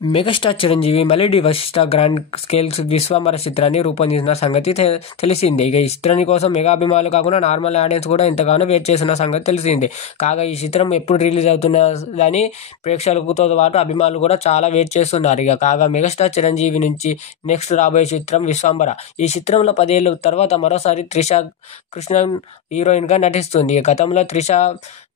Megastar Chiranjeevi Mallidi Vassishta grand scale Vishwambhara చిత్రాన్ని రూపొందించిన సంగతి తెలిసిందే. ఇక ఈ చిత్రాన్ని కోసం మెగా అభిమానులు కాకుండా నార్మల్ ఆడియన్స్ కూడా ఎంతగానో వెయిట్ చేస్తున్న సంగతి తెలిసిందే. కాగా ఈ చిత్రం ఎప్పుడు రిలీజ్ అవుతున్నదని ప్రేక్షకులతో పాటు అభిమానులు కూడా చాలా వెయిట్ చేస్తున్నారు. ఇక కాగా మెగాస్టార్ చిరంజీవి నుంచి నెక్స్ట్ రాబోయే చిత్రం విశ్వంబర. ఈ చిత్రంలో 10 ఏళ్ల తర్వాత మరోసారి త్రిష కృష్ణన్ హీరోయిన్గా నటిస్తుంది. గతంలో త్రిష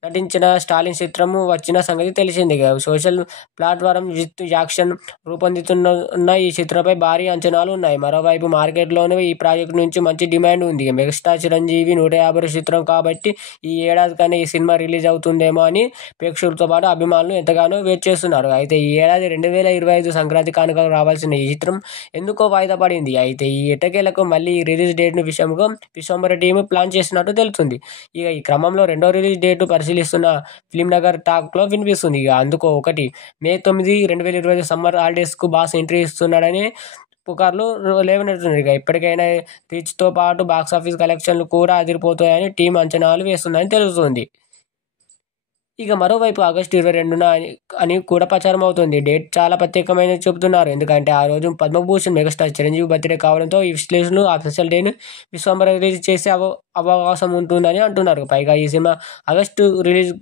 నటించిన స్టాలిన్ చిత్రం వచ్చిన సంగతి తెలిసింది. సోషల్ ప్లాట్ఫారం విత్ యాక్షన్ రూపొందుతున్న ఈ చిత్రంపై భారీ అంచనాలు ఉన్నాయి. మరోవైపు మార్కెట్లోనూ ఈ ప్రాజెక్టు నుంచి మంచి డిమాండ్ ఉంది. మెగాస్టార్ చిరంజీవి 150 చిత్రం కాబట్టి ఈ ఏడాదికైనా ఈ సినిమా రిలీజ్ అవుతుందేమో అని ప్రేక్షకులతో పాటు అభిమానులు ఎంతగానో వెయిట్ చేస్తున్నారు. అయితే ఈ ఏడాది 2025 సంక్రాంతి కానుక రావాల్సిన ఈ చిత్రం ఎందుకో వాయిదా పడింది. అయితే ఈ ఎట్టకేలకు మళ్ళీ రిలీజ్ డేట్ను విషయంగా విశ్వంబర టీం ప్లాన్ చేసినట్టు తెలుస్తుంది. ఇక ఈ క్రమంలో రెండో రిలీజ్ డేట్ పరిశీలిస్తున్న ఫిల్మ్నగర్ టాక్లో వినిపిస్తుంది. ఇక అందుకో ఒకటి మే 9, 2025 సమ్మర్ హాలిడేస్కు బాస్ ఎంట్రీ ఇస్తున్నాడని పుకార్లు లేవనెత్తున్నారు. ఇక ఇప్పటికైనా రీచ్తో పాటు బాక్సాఫీస్ కలెక్షన్లు కూడా అదిరిపోతాయని టీం అంచనాలు వేస్తుందని తెలుస్తుంది. ఇక మరోవైపు ఆగస్టు 22న అని కూడా ప్రచారం అవుతుంది. డేట్ చాలా ప్రత్యేకమైన చెబుతున్నారు. ఎందుకంటే ఆ రోజు పద్మభూషణ్ మెగాస్టార్ చిరంజీవి బర్త్డే కావడంతో ఈ విశ్లేషణలు ఆ స్పెషల్ డేను విశ్వంబర రిలీజ్ చేసే అవకాశం ఉంటుందని అంటున్నారు. పైగా ఈ సినిమా ఆగస్టు రిలీజ్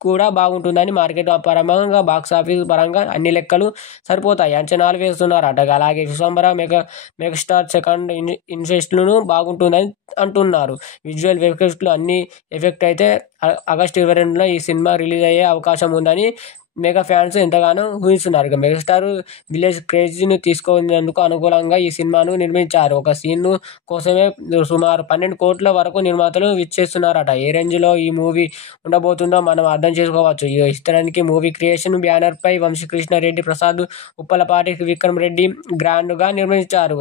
కూడా బాగుంటుందని మార్కెట్ పరంగా బాక్సాఫీస్ పరంగా అన్ని లెక్కలు సరిపోతాయి అంచనాలు వేస్తున్నారట. అలాగే విశ్వంబర మెగాస్టార్ సెకండ్ ఇన్వెస్ట్లను బాగుంటుందని అంటున్నారు. విజువల్ ఎఫెక్ట్లు అన్ని ఎఫెక్ట్ అయితే ఆగస్టు 22న ఈ సినిమా రిలీజ్ అయ్యే అవకాశం ఉందని మెగా ఫ్యాన్స్ ఎంతగానో ఊహిస్తున్నారు. ఇక మెగాస్టార్ విలేజ్ క్రేజ్ను తీసుకునేందుకు అనుకూలంగా ఈ సినిమాను నిర్మించారు. ఒక సీన్ కోసమే సుమారు 12 కోట్ల వరకు నిర్మాతలు విచ్చేస్తున్నారట. ఏ రేంజ్లో ఈ మూవీ ఉండబోతుందో మనం అర్థం చేసుకోవచ్చు. ఈ చిత్రానికి మూవీ క్రియేషన్ బ్యానర్పై వంశీకృష్ణారెడ్డి ప్రసాద్, ఉప్పలపాటి విక్రమ్ రెడ్డి గ్రాండ్గా నిర్మించారు.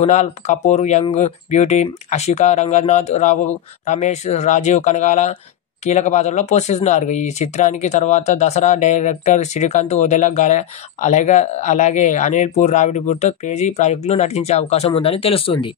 కునాల్ కపూర్, యంగ్ బ్యూటీ అషిక, రంగనాథ్ రావు, రమేష్, రాజీవ్ కనకాల కీలక పాత్రలో పోషిస్తున్నారు. ఈ చిత్రానికి తర్వాత దసరా డైరెక్టర్ శ్రీకాంత్ వదెల అలాగే అనిల్ పూర్ రావిడిపూర్తో క్రేజీ ప్రాజెక్టులు నటించే అవకాశం ఉందని తెలుస్తుంది.